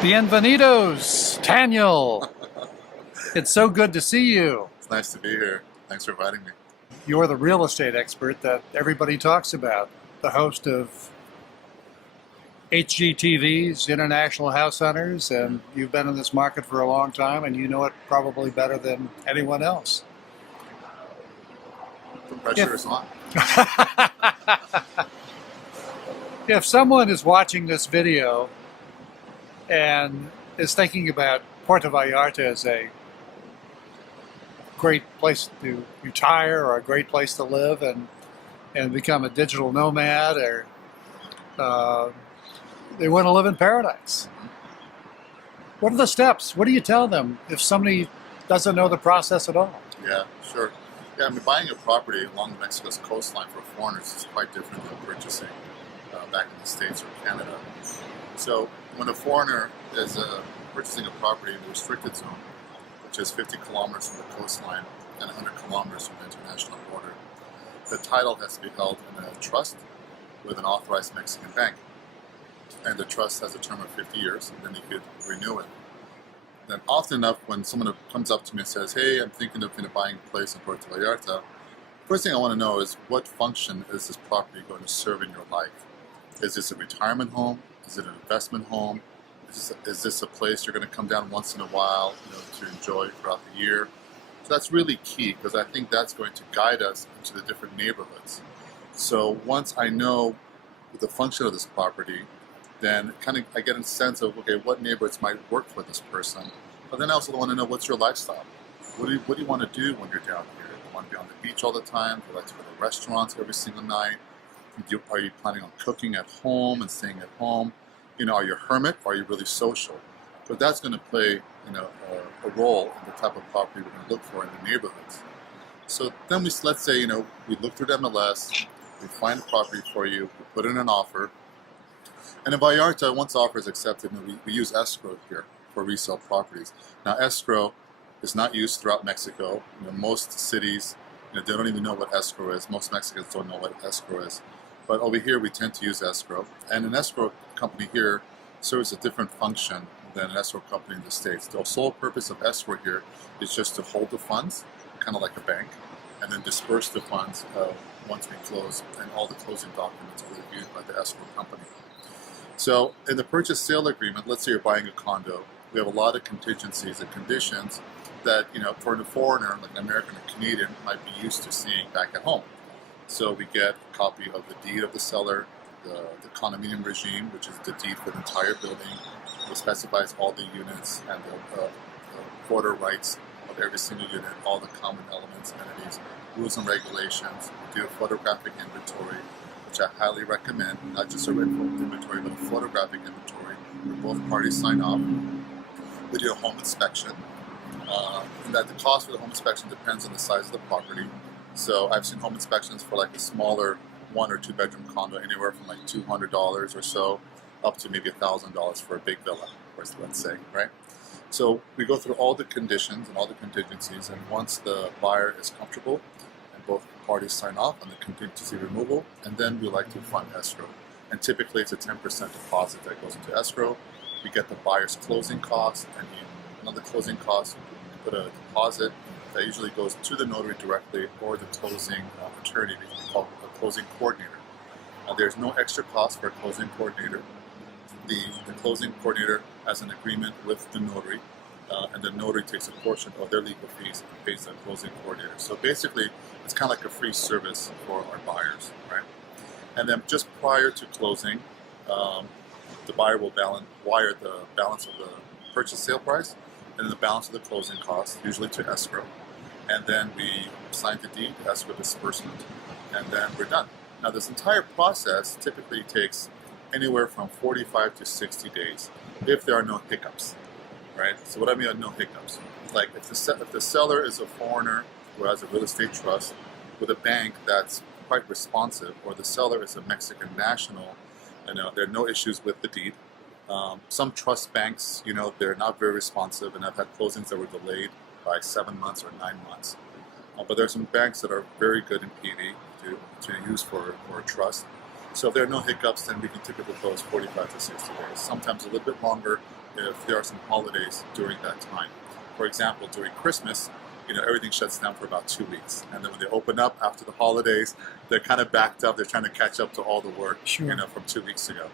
Bienvenidos, Taniel. It's so good to see you. It's nice to be here. Thanks for inviting me. You're the real estate expert that everybody talks about, the host of HGTV's International House Hunters, and you've been in this market for a long time, and you know it probably better than anyone else. The pressure is on. If someone is watching this video and is thinking about Puerto Vallarta as a great place to retire or a great place to live and become a digital nomad, or they want to live in paradise, what are the steps? What do you tell them if somebody doesn't know the process at all? Yeah, sure. Yeah, I mean, buying a property along Mexico's coastline for foreigners is quite different than purchasing back in the States or Canada. So when a foreigner is purchasing a property in the restricted zone, which is 50 kilometers from the coastline and 100 kilometers from the international border, the title has to be held in a trust with an authorized Mexican bank. And the trust has a term of 50 years, and then you could renew it. Then often enough, when someone comes up to me and says, hey, I'm thinking of buying a place in Puerto Vallarta, first thing I want to know is, what function is this property going to serve in your life? Is this a retirement home? Is it an investment home? Is this a place you're going to come down once in a while, to enjoy throughout the year? So that's really key, because I think that's going to guide us into the different neighborhoods. So once I know the function of this property, then I get a sense of, okay, what neighborhoods might work for this person. But then I also want to know, what's your lifestyle? What do you want to do when you're down here? Do you want to be on the beach all the time? Do you like to go to restaurants every single night? Are you planning on cooking at home and staying at home? Are you a hermit, or are you really social? But that's going to play a role in the type of property we're going to look for in the neighborhoods. So then let's say we look through the MLS, we find a property for you, we put in an offer. And in Vallarta, once offer is accepted, we use escrow here for resale properties. Now, escrow is not used throughout Mexico. Most cities, they don't even know what escrow is. Most Mexicans don't know what escrow is. But over here, we tend to use escrow. And an escrow company here serves a different function than an escrow company in the States. The sole purpose of escrow here is just to hold the funds, kind of like a bank, and then disperse the funds once we close, and all the closing documents are reviewed by the escrow company. So in the purchase sale agreement, let's say you're buying a condo, we have a lot of contingencies and conditions that, for a foreigner, like an American or Canadian, might be used to seeing back at home. So we get a copy of the deed of the seller, the condominium regime, which is the deed for the entire building. It specifies all the units and the quarter rights of every single unit, all the common elements, amenities, rules and regulations. We do a photographic inventory, which I highly recommend, not just a written inventory, but a photographic inventory where both parties sign off. We do a home inspection, and that the cost for the home inspection depends on the size of the property. So I've seen home inspections for like a smaller 1 or 2 bedroom condo, anywhere from like $200 or so, up to maybe $1,000 for a big villa, let's say, right? So we go through all the conditions and all the contingencies, and once the buyer is comfortable, and both parties sign off on the contingency removal, and then we like to fund escrow. And typically it's a 10% deposit that goes into escrow. We get the buyer's closing costs, and another closing cost, we put a deposit that usually goes to the notary directly, or the closing attorney, which we call a closing coordinator. There's no extra cost for a closing coordinator. The closing coordinator has an agreement with the notary, and the notary takes a portion of their legal fees and pays the closing coordinator. So basically, it's kind of like a free service for our buyers, right? And then just prior to closing, the buyer will wire the balance of the purchase sale price, and then the balance of the closing costs, usually to escrow. And then we sign the deed, escrow disbursement, and then we're done. Now, this entire process typically takes anywhere from 45 to 60 days if there are no hiccups, right? So what I mean by no hiccups, like if the seller is a foreigner who has a real estate trust with a bank that's quite responsive, or the seller is a Mexican national, there are no issues with the deed. Some trust banks, they're not very responsive, and I've had closings that were delayed by 7 months or 9 months. But there are some banks that are very good in PV to use for a trust. So if there are no hiccups, then we can typically close 45 to 60 days. Sometimes a little bit longer, if there are some holidays during that time. For example, during Christmas, everything shuts down for about 2 weeks, and then when they open up after the holidays, they're kind of backed up. They're trying to catch up to all the work, Sure. from 2 weeks ago.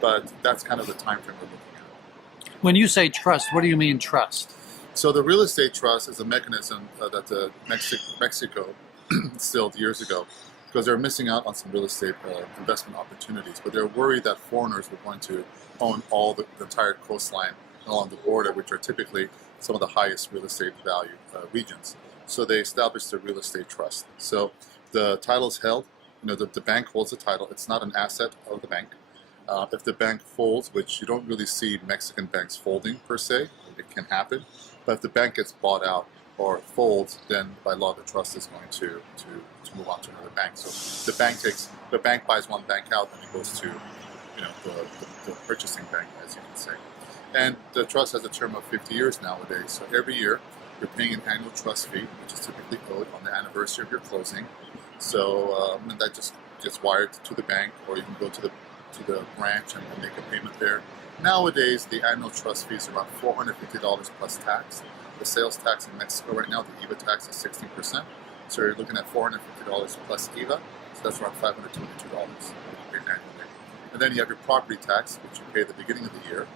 But that's kind of the time frame we're looking at. When you say trust, what do you mean trust? So the real estate trust is a mechanism that the Mexico instilled years ago, because they're missing out on some real estate investment opportunities, but they're worried that foreigners were going to own all the entire coastline along the border, which are typically some of the highest real estate value regions. So they established a real estate trust. So the title is held, the bank holds the title. It's not an asset of the bank. If the bank folds, which you don't really see Mexican banks folding per se, it can happen, but if the bank gets bought out or folds, then by law the trust is going to move on to another bank. So the bank buys one bank out, and it goes to the purchasing bank, as you can say. And the trust has a term of 50 years nowadays. So every year you're paying an annual trust fee, which is typically owed on the anniversary of your closing. So and that just gets wired to the bank, or you can go to the branch and make a payment there. Nowadays, the annual trust fee is around $450 plus tax. The sales tax in Mexico right now, the IVA tax is 16%. So you're looking at $450 plus IVA. So that's around $522 that you pay annually. And then you have your property tax, which you pay at the beginning of the year.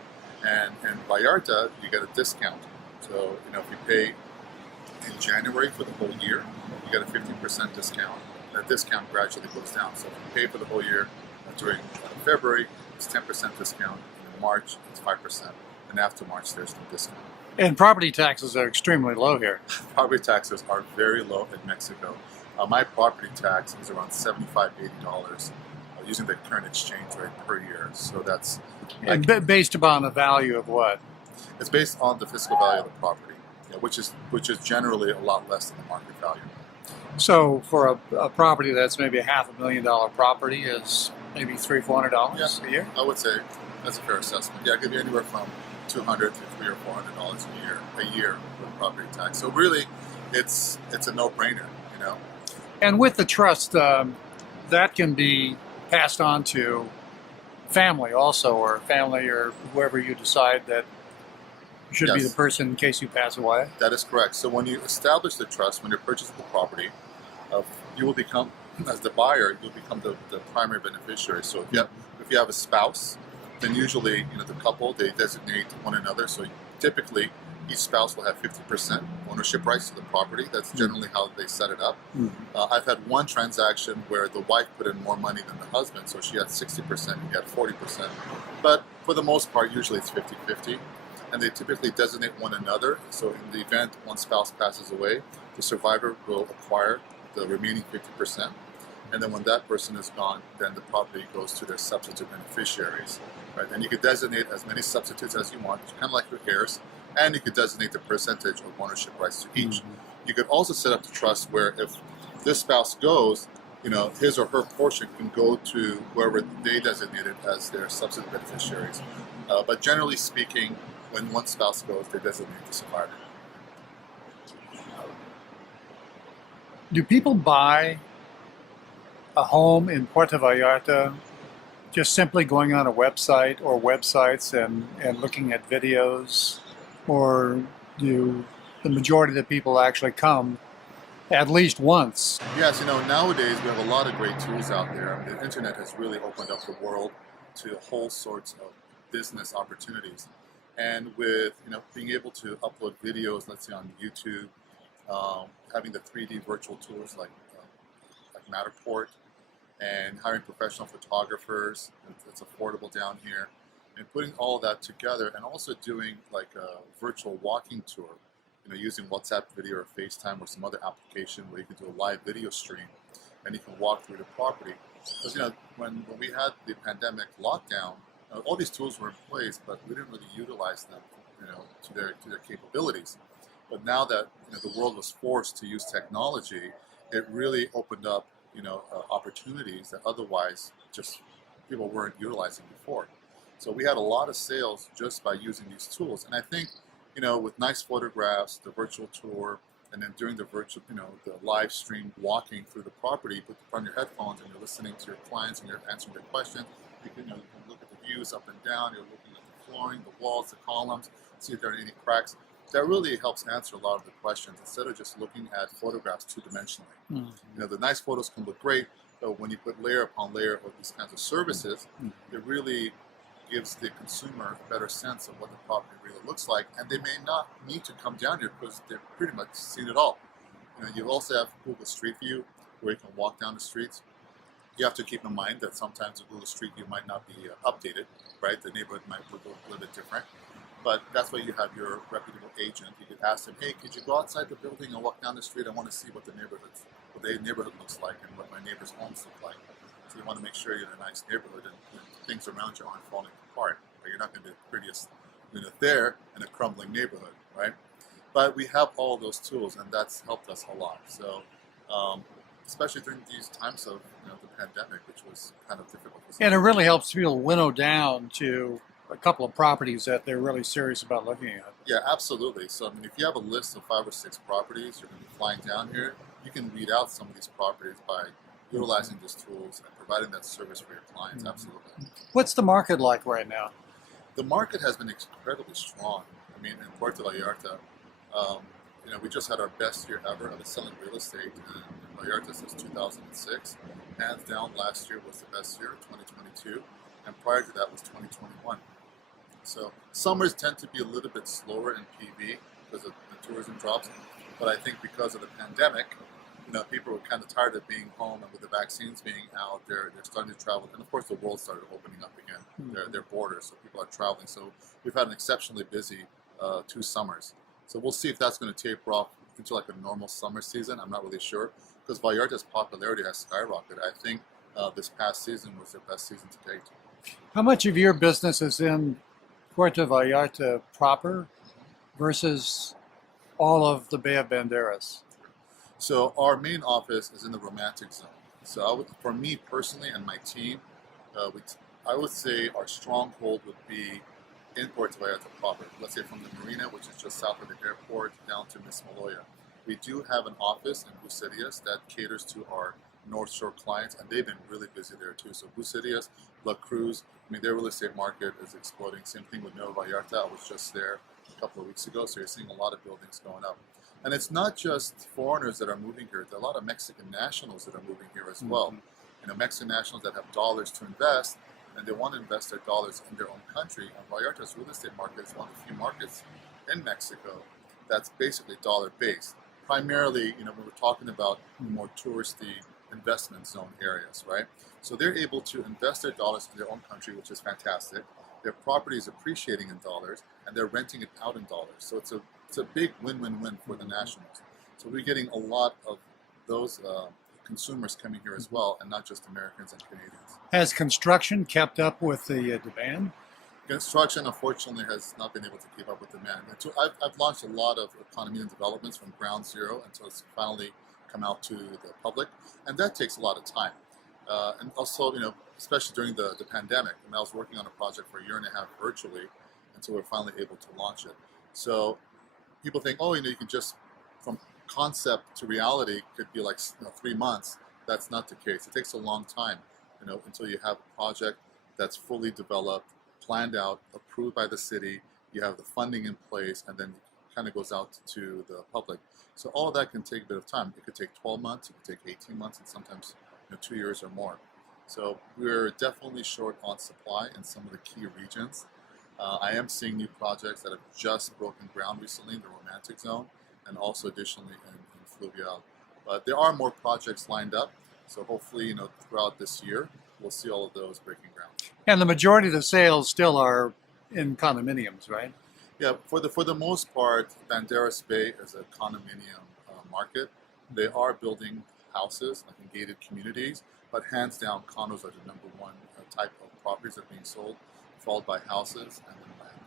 And in Vallarta, you get a discount. So if you pay in January for the whole year, you get a 15% discount. And that discount gradually goes down. So if you pay for the whole year during February, it's 10% discount. In March, it's 5%. And after March, there's no discount. And property taxes are extremely low here. Property taxes are very low in Mexico. My property tax is around $75, $80 using the current exchange rate per year. So that's And based upon the value of what? It's based on the fiscal value of the property, which is generally a lot less than the market value. So for a property that's maybe a $500,000 property is maybe $300-$400 a year? I would say that's a fair assessment. Yeah, it could be anywhere from $200 to $300 or $400 a year with property tax. So really, it's a no-brainer, And with the trust, that can be passed on to family also, or family or whoever you decide that should be Yes. the person in case you pass away. That is correct. So when you establish the trust, when you're purchasing the property, you will become, as the buyer, you'll become the primary beneficiary. So if you have a spouse, then usually the couple, they designate one another. So typically each spouse will have 50% ownership rights to the property. That's generally how they set it up. I've had one transaction where the wife put in more money than the husband, so she had 60% and he had 40%. But for the most part, usually it's 50-50. And they typically designate one another. So in the event one spouse passes away, the survivor will acquire the remaining 50%. And then when that person is gone, then the property goes to their substitute beneficiaries. Right? And you can designate as many substitutes as you want, kind of like your heirs, and you could designate the percentage of ownership rights to each. You could also set up the trust where if this spouse goes, his or her portion can go to whoever they designated as their substitute beneficiaries. But generally speaking, when one spouse goes, they designate the survivor. Do people buy a home in Puerto Vallarta just simply going on a website or websites and looking at videos? Or do the majority of the people actually come at least once? Yes, nowadays we have a lot of great tools out there. The internet has really opened up the world to whole sorts of business opportunities. And with being able to upload videos, let's say on YouTube, having the 3D virtual tools like Matterport, and hiring professional photographers, it's affordable down here, and putting all that together, and also doing like a virtual walking tour, using WhatsApp video or FaceTime or some other application where you can do a live video stream and you can walk through the property. Because when we had the pandemic lockdown, all these tools were in place, but we didn't really utilize them, to their capabilities. But now that the world was forced to use technology, it really opened up, opportunities that otherwise just people weren't utilizing before. So we had a lot of sales just by using these tools. And I think, with nice photographs, the virtual tour, and then during the virtual, the live stream walking through the property, you put on your headphones and you're listening to your clients and you're answering their questions. You can look at the views up and down, you're looking at the flooring, the walls, the columns, see if there are any cracks. That really helps answer a lot of the questions instead of just looking at photographs two-dimensionally. Mm-hmm. You know, the nice photos can look great, but when you put layer upon layer of these kinds of services, it really gives the consumer a better sense of what the property really looks like, and they may not need to come down here because they've pretty much seen it all. You know, you also have Google Street View, where you can walk down the streets. You have to keep in mind that sometimes the Google Street View might not be updated, right? The neighborhood might look a little bit different. But that's why you have your reputable agent. You could ask them, hey, could you go outside the building and walk down the street? I want to see what the neighborhood looks like and what my neighbor's homes look like. So you want to make sure you're in a nice neighborhood and things around you aren't falling apart. Right? You're not going to be the prettiest unit there in a crumbling neighborhood, right? But we have all those tools, and that's helped us a lot. So, especially during these times of the pandemic, which was kind of difficult. And it really helps people winnow down to a couple of properties that they're really serious about looking at. Yeah, absolutely. So, I mean, if you have a list of 5 or 6 properties you're going to be flying down here, you can weed out some of these properties by utilizing these tools and providing that service for your clients. Absolutely. What's the market like right now? The market has been incredibly strong. I mean, in Puerto Vallarta, we just had our best year ever of selling real estate in Vallarta since 2006. Hands down, last year was the best year, 2022, and prior to that was 2021. So summers tend to be a little bit slower in PV because of the tourism drops, but I think because of the pandemic, people were kind of tired of being home, and with the vaccines being out, they're starting to travel, and of course the world started opening up again, their borders, so people are traveling. So we've had an exceptionally busy 2 summers. So we'll see if that's going to taper off into like a normal summer season. I'm not really sure because Vallarta's popularity has skyrocketed. I think this past season was their best season to date. How much of your business is in Puerto Vallarta proper versus all of the Bay of Banderas? So our main office is in the romantic zone. So for me personally and my team, I would say our stronghold would be in Puerto Vallarta proper. Let's say from the marina, which is just south of the airport, down to Mismaloya. We do have an office in Bucerias that caters to our North Shore clients, and they've been really busy there too. So Bucerias, La Cruz, I mean, their real estate market is exploding. Same thing with Nueva Vallarta. I was just there a couple of weeks ago, so you're seeing a lot of buildings going up. And it's not just foreigners that are moving here. There are a lot of Mexican nationals that are moving here as well. Mexican nationals that have dollars to invest, and they want to invest their dollars in their own country. And Vallarta's real estate market is one of the few markets in Mexico that's basically dollar-based. Primarily, when we're talking about more touristy investment zone areas, right? So they're able to invest their dollars in their own country, which is fantastic. Their property is appreciating in dollars, and they're renting it out in dollars. So it's a big win-win-win for the nationals. So we're getting a lot of those consumers coming here as well, and not just Americans and Canadians. Has construction kept up with the demand? Construction, unfortunately, has not been able to keep up with demand. And so I've launched a lot of condominium developments from ground zero until it's finally come out to the public, and that takes a lot of time. And also, especially during the pandemic, I was working on a project for a year and a half virtually until we're finally able to launch it. So people think, you can just, from concept to reality, could be like 3 months. That's not the case. It takes a long time, until you have a project that's fully developed, planned out, approved by the city, you have the funding in place, and then it kind of goes out to the public. So all of that can take a bit of time. It could take 12 months, it could take 18 months, and sometimes 2 years or more. So we're definitely short on supply in some of the key regions. I am seeing new projects that have just broken ground recently in the romantic zone, and also additionally in Fluvial. But there are more projects lined up, so hopefully, throughout this year, we'll see all of those breaking ground. And the majority of the sales still are in condominiums, right? Yeah, for the most part, Banderas Bay is a condominium market. They are building houses, like in gated communities, but hands down, condos are the number one type of properties that are being sold, followed by houses and then land.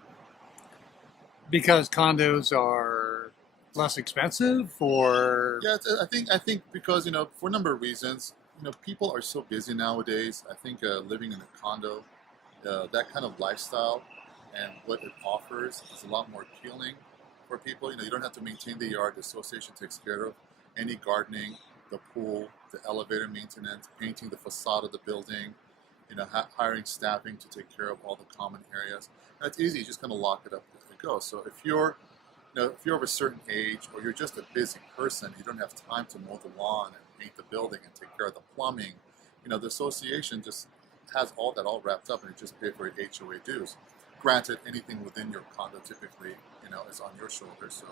Because condos are less expensive, or yeah, I think because for a number of reasons, people are so busy nowadays. I think living in a condo, that kind of lifestyle and what it offers is a lot more appealing for people. You don't have to maintain the yard. The association takes care of any gardening, the pool, the elevator maintenance, painting the facade of the building, hiring staffing to take care of all the common areas. And it's easy, you just kind of lock it up as it goes. So if you're if you're of a certain age, or you're just a busy person, you don't have time to mow the lawn and paint the building and take care of the plumbing, the association just has all that all wrapped up, and you just pay for your HOA dues. Granted, anything within your condo typically, is on your shoulders. So,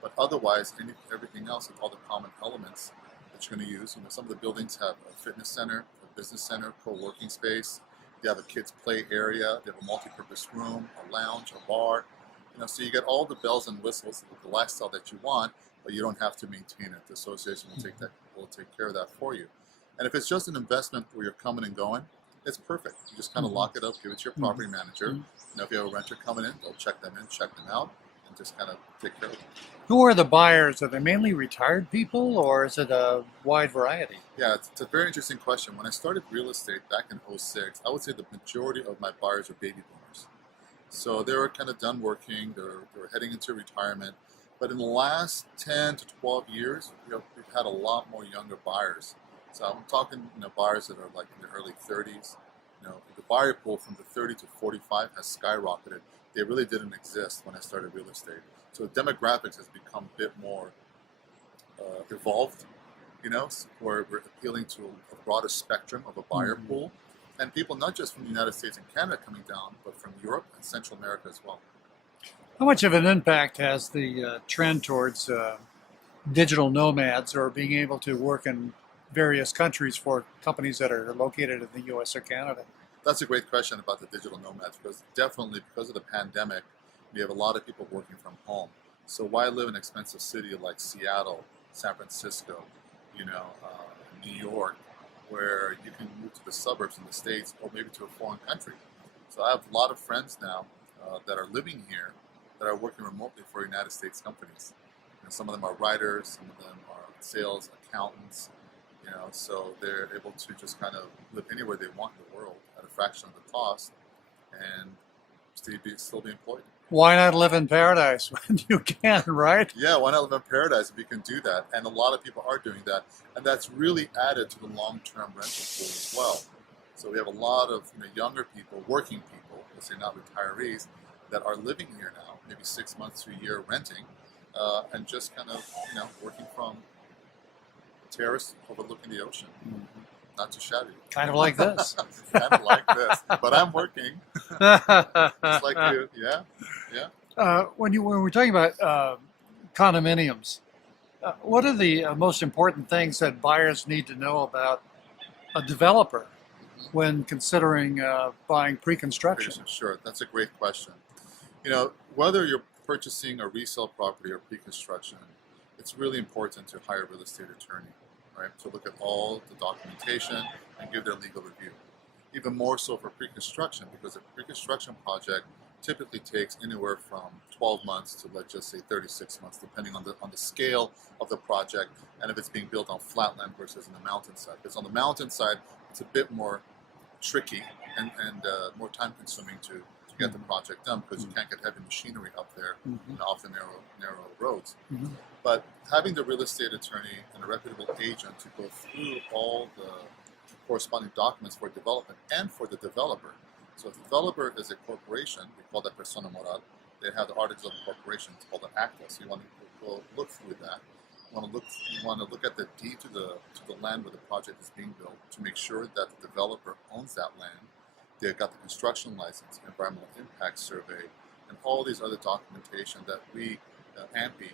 but otherwise, everything else with all the common elements that you're going to use. Some of the buildings have a fitness center, a business center, co-working space. They have a kids' play area. They have a multi-purpose room, a lounge, a bar. So you get all the bells and whistles, the lifestyle that you want, but you don't have to maintain it. The association will take care of that for you. And if it's just an investment where you're coming and going, it's perfect. You just kind of lock it up, give it to your property manager. If you have a renter coming in, they'll check them in, check them out, and just kind of take care of them. Who are the buyers? Are they mainly retired people, or is it a wide variety? Yeah, it's a very interesting question. When I started real estate back in '06, I would say the majority of my buyers are baby boomers. So they were kind of done working, they were heading into retirement. But in the last 10 to 12 years, we've had a lot more younger buyers. So I'm talking, buyers that are like in their early 30s. The buyer pool from the 30 to 45 has skyrocketed. They really didn't exist when I started real estate. So demographics has become a bit more evolved, where we're appealing to a broader spectrum of a buyer pool. And people not just from the United States and Canada coming down, but from Europe and Central America as well. How much of an impact has the trend towards digital nomads, or being able to work in various countries for companies that are located in the U.S. or Canada? That's a great question about the digital nomads, because definitely because of the pandemic, we have a lot of people working from home. So why live in an expensive city like Seattle, San Francisco, New York, where you can move to the suburbs in the States, or maybe to a foreign country? So I have a lot of friends now that are living here that are working remotely for United States companies. Some of them are writers, some of them are sales, accountants, so they're able to just kind of live anywhere they want in the world at a fraction of the cost and still be employed. Why not live in paradise when you can, right? Yeah, why not live in paradise if you can do that? And a lot of people are doing that, and that's really added to the long-term rental pool as well. So we have a lot of younger people, working people, let's say not retirees, that are living here now, maybe 6 months to a year renting, and just kind of working from a terrace overlooking the ocean. Not too shabby. Kind of like this. Kind of like this, but I'm working. Just like you, yeah. When we're talking about condominiums, what are the most important things that buyers need to know about a developer when considering buying pre-construction? Sure, that's a great question. Whether you're purchasing a resale property or pre-construction, it's really important to hire a real estate attorney, right? To look at all the documentation and give their legal review. Even more so for pre-construction, because a pre-construction project typically takes anywhere from 12 months to, let's just say, 36 months, depending on the scale of the project and if it's being built on flatland versus in the mountainside. Because on the mountainside, it's a bit more tricky and more time-consuming to get the project done, because you can't get heavy machinery up there off the narrow roads. But having the real estate attorney and a reputable agent to go through all the corresponding documents for development and for the developer. So if the developer is a corporation, we call that persona moral. They have the articles of incorporation, it's called an acta. So you want to go look through that. You want to look at the deed to the land where the project is being built to make sure that the developer owns that land. They've got the construction license, environmental impact survey, and all these other documentation that we, AMPI,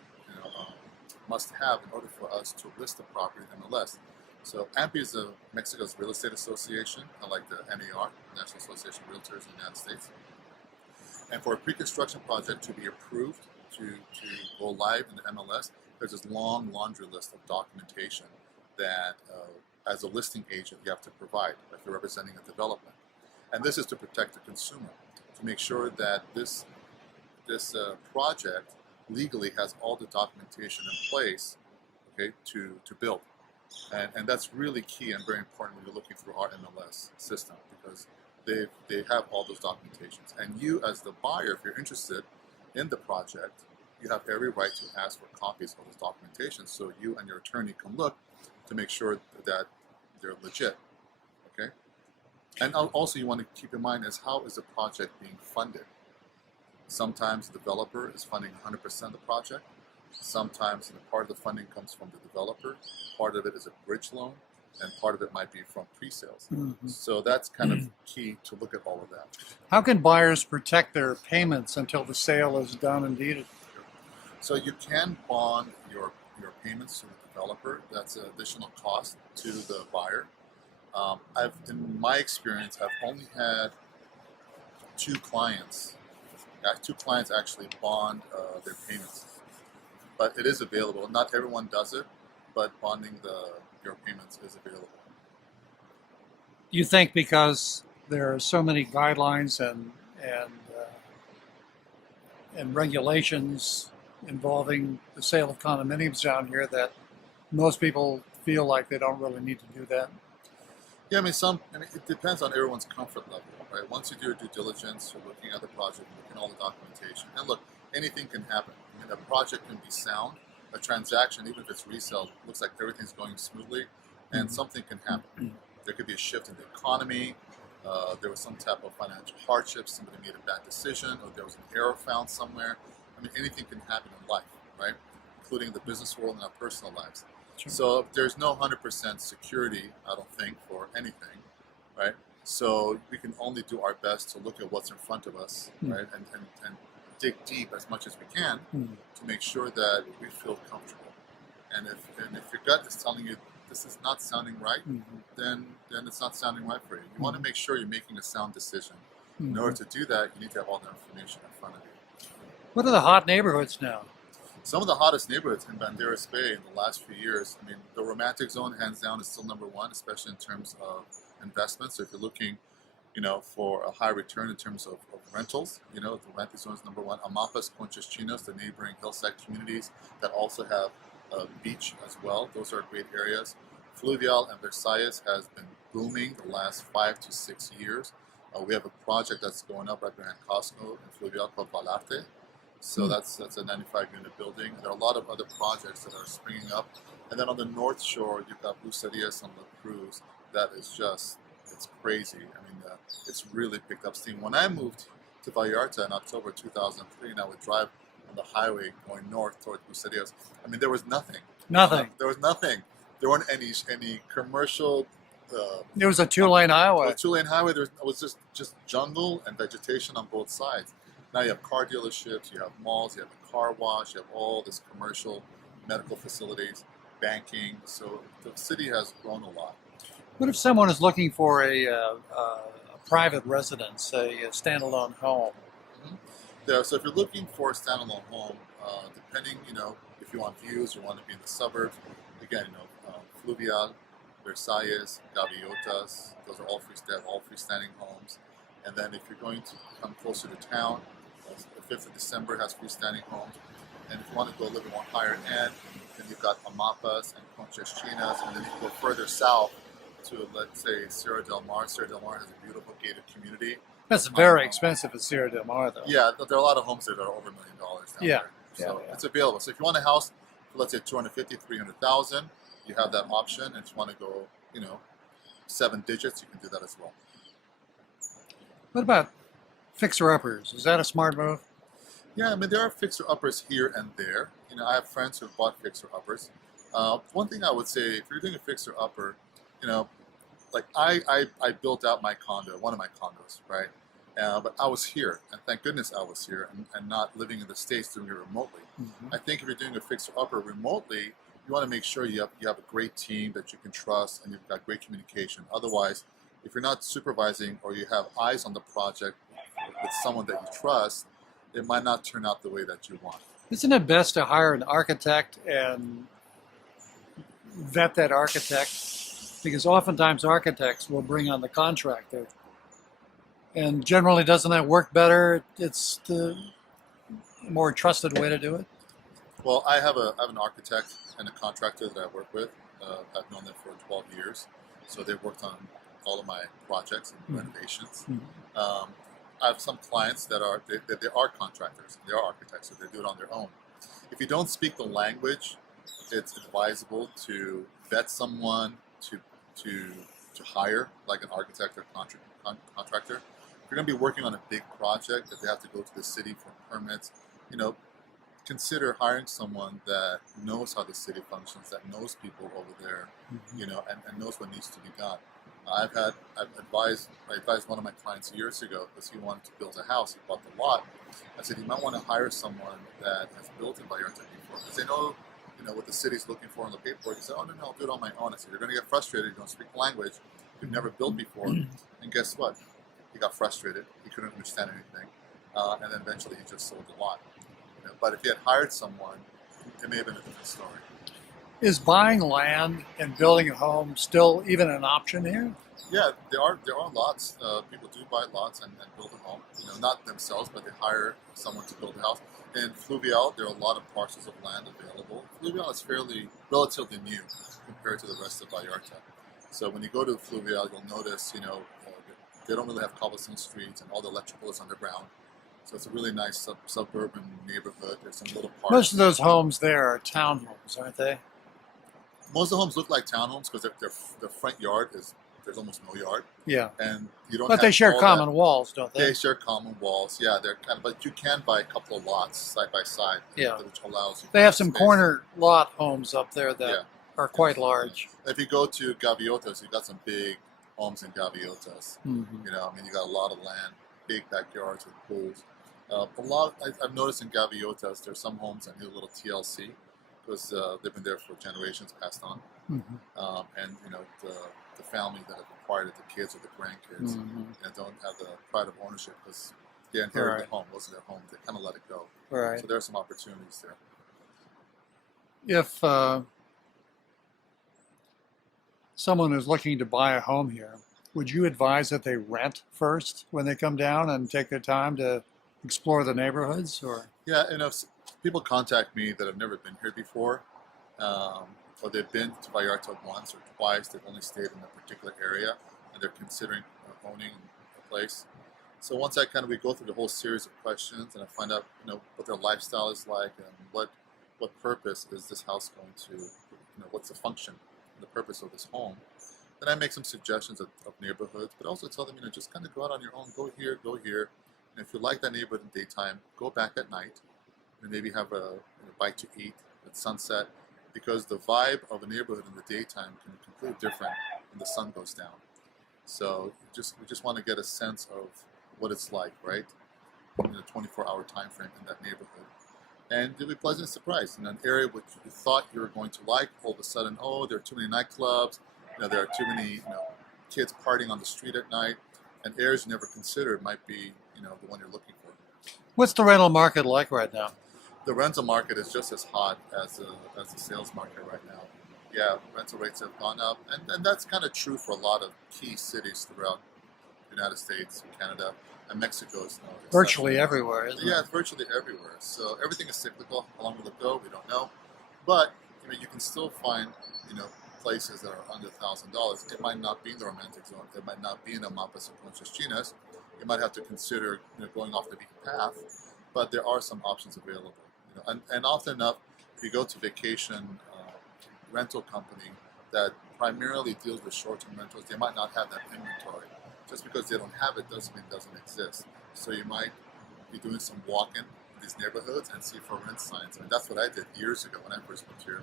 must have in order for us to list the property in MLS. So AMPI is Mexico's real estate association, like the NAR, National Association of Realtors in the United States. And for a pre-construction project to be approved to go live in the MLS, there's this long laundry list of documentation that, as a listing agent, you have to provide if you're representing a development. And this is to protect the consumer, to make sure that this project legally has all the documentation in place, okay, to build. And that's really key and very important when you're looking through our MLS system, because they have all those documentations. And you, as the buyer, if you're interested in the project, you have every right to ask for copies of those documentations so you and your attorney can look to make sure that they're legit. Okay? And also you want to keep in mind is how is the project being funded? Sometimes the developer is funding 100% of the project. Sometimes part of the funding comes from the developer. Part of it is a bridge loan, and part of it might be from pre-sales. Mm-hmm. So that's kind of key to look at all of that. How can buyers protect their payments until the sale is done and deeded? So you can bond your payments to the developer. That's an additional cost to the buyer. In my experience, I've only had two clients actually bond their payments. But it is available. Not everyone does it, but bonding your payments is available. You think because there are so many guidelines and regulations involving the sale of condominiums down here that most people feel like they don't really need to do that? Yeah, I mean, it depends on everyone's comfort level, right? Once you do your due diligence, you're looking at the project, looking at all the documentation, and look, anything can happen. I mean, a project can be sound. A transaction, even if it's resale, looks like everything's going smoothly, and something can happen. There could be a shift in the economy. There was some type of financial hardship. Somebody made a bad decision, or there was an error found somewhere. I mean, anything can happen in life, right? Including the business world and our personal lives. Sure. So there's no 100% security, I don't think, for anything, right? So we can only do our best to look at what's in front of us, right, and dig deep as much as we can to make sure that we feel comfortable. And if your gut is telling you this is not sounding right, then it's not sounding right for you. You want to make sure you're making a sound decision. In order to do that, you need to have all the information in front of you. What are the hot neighborhoods now? Some of the hottest neighborhoods in Banderas Bay in the last few years, I mean, the romantic zone, hands down, is still number one, especially in terms of investment. So if you're looking, for a high return in terms of rentals, the romantic zone is number one. Amapas, Conchas Chinas, the neighboring hillside communities that also have a beach as well. Those are great areas. Fluvial and Versailles has been booming the last 5 to 6 years. We have a project that's going up right behind Costco in Fluvial called Vallarta. So that's a 95-unit building. There are a lot of other projects that are springing up. And then on the North Shore, you've got Bucerias on La Cruz. That is just, it's crazy. I mean, it's really picked up steam. When I moved to Vallarta in October 2003, and I would drive on the highway going north towards Bucerias, I mean, there was nothing. Nothing. There was nothing. There weren't any commercial. It was a two-lane highway. A two-lane highway. It was just jungle and vegetation on both sides. Now you have car dealerships, you have malls, you have a car wash, you have all this commercial, medical facilities, banking. So the city has grown a lot. What if someone is looking for a private residence, a standalone home? Yeah, so if you're looking for a standalone home, depending, if you want views, you want to be in the suburbs, again, Fluvial, Versailles, Gaviotas, those are all freestanding homes. And then if you're going to come closer to town, the 5th of December has freestanding homes. And if you want to go a little bit more higher end, then you've got Amapas and Conchas Chinas, and then you can go further south to, let's say, Sierra del Mar. Sierra del Mar has a beautiful gated community. That's very expensive at Sierra del Mar, though. Yeah, there are a lot of homes there that are over $1 million down there. So it's available. So if you want a house for, let's say, $250,000, $300,000, you have that option. And if you want to go, 7 digits, you can do that as well. What about fixer-uppers? Is that a smart move? Yeah, I mean, there are fixer-uppers here and there. I have friends who've bought fixer-uppers. One thing I would say, if you're doing a fixer-upper, like I built out my condo, one of my condos, right? But I was here, and thank goodness I was here, and not living in the States doing it remotely. I think if you're doing a fixer-upper remotely, you want to make sure you have a great team that you can trust, and you've got great communication. Otherwise, if you're not supervising or you have eyes on the project with someone that you trust, it might not turn out the way that you want. Isn't it best to hire an architect and vet that architect? Because oftentimes architects will bring on the contractor. And generally, doesn't that work better? It's the more trusted way to do it. Well, I have an architect and a contractor that I work with. I've known them for 12 years. So they've worked on all of my projects and renovations. I have some clients that are contractors, they are architects, so they do it on their own. If you don't speak the language, it's advisable to vet someone, to to hire like an architect or contractor. If you're going to be working on a big project that they have to go to the city for permits, consider hiring someone that knows how the city functions, that knows people over there, and knows what needs to be done. I advised one of my clients years ago because he wanted to build a house. He bought the lot. I said, you might want to hire someone that has built in Vallarta before because they know, what the city's looking for in the paperwork. He said, oh, no, I'll do it on my own. I said, you're going to get frustrated. You don't speak the language. You've never built before. And guess what? He got frustrated. He couldn't understand anything. And then eventually he just sold the lot. But if he had hired someone, it may have been a different story. Is buying land and building a home still even an option here? Yeah, there are lots. People do buy lots and build a home. Not themselves, but they hire someone to build a house. In Fluvial, there are a lot of parcels of land available. Fluvial is relatively new compared to the rest of Vallarta. So when you go to Fluvial, you'll notice, they don't really have cobblestone streets and all the electrical is underground. So it's a really nice suburban neighborhood. There's some little parks. Most of those homes there are townhomes, aren't they? Most of the homes look like townhomes because their front yard there's almost no yard. Yeah. And you don't. But they share common walls, don't they? They share common walls. Yeah, but you can buy a couple of lots side by side. Yeah. Which allows you. They have some space. corner lot homes up there that are quite large. If you go to Gaviotas, you've got some big homes in Gaviotas. Mm-hmm. You got a lot of land, big backyards with pools. I've noticed in Gaviotas, there's some homes that need a little TLC because they've been there for generations passed on. Mm-hmm. And the family that have acquired it, the kids or the grandkids, don't have the pride of ownership because they inherited the home, wasn't their home. They kind of let it go. Right. So there are some opportunities there. If someone is looking to buy a home here, would you advise that they rent first when they come down and take their time to explore the neighborhoods? Or if people contact me that have never been here before, or they've been to Vallarta once or twice, they've only stayed in a particular area, and they're considering owning a place. So once we go through the whole series of questions, and I find out, what their lifestyle is like, and what purpose is this house going to, what's the function, and the purpose of this home. Then I make some suggestions of neighborhoods, but also tell them, just kind of go out on your own, go here, go here. And if you like that neighborhood in daytime, go back at night, and maybe have a bite to eat at sunset. Because the vibe of a neighborhood in the daytime can be completely different when the sun goes down. So we just want to get a sense of what it's like, right? In a 24-hour time frame in that neighborhood. And you'll be pleasantly surprised. In an area which you thought you were going to like, all of a sudden, there are too many nightclubs, there are too many kids partying on the street at night, and areas you never considered might be the one you're looking for. What's the rental market like right now? The rental market is just as hot as the sales market right now. Yeah, rental rates have gone up, and that's kind of true for a lot of key cities throughout the United States, Canada, and Mexico. Virtually everywhere, isn't it? Yeah, virtually everywhere. So everything is cyclical. How long will it go? We don't know. But you can still find places that are under $1,000. It might not be in the romantic zone. It might not be in the Mapas or Conchas Chinas. You might have to consider going off the beaten path. But there are some options available. And often enough, if you go to vacation rental company that primarily deals with short-term rentals, they might not have that inventory. Just because they don't have it doesn't mean it doesn't exist. So you might be doing some walk-in these neighborhoods and see for rent signs. That's what I did years ago when I first moved here.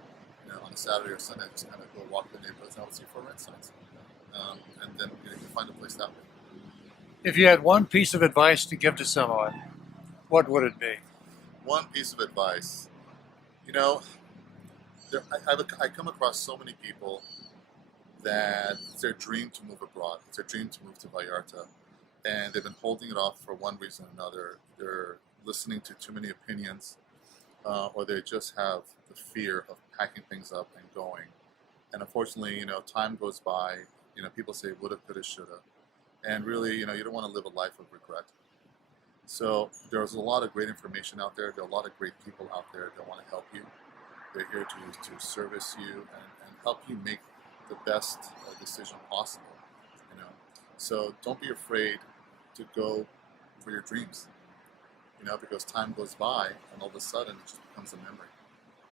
On a Saturday or Sunday, I just kind of go walk the neighborhoods and I would see for rent signs. And then you can find a place that way. If you had one piece of advice to give to someone, what would it be? One piece of advice. I come across so many people that it's their dream to move abroad. It's their dream to move to Vallarta. And they've been holding it off for one reason or another. They're listening to too many opinions, or they just have the fear of packing things up and going. And unfortunately, time goes by. People say woulda, coulda, shoulda. And really, you don't want to live a life of regret. So there's a lot of great information out there. There are a lot of great people out there that want to help you. They're here to service you and help you make the best decision possible. So don't be afraid to go for your dreams. Because time goes by and all of a sudden it just becomes a memory.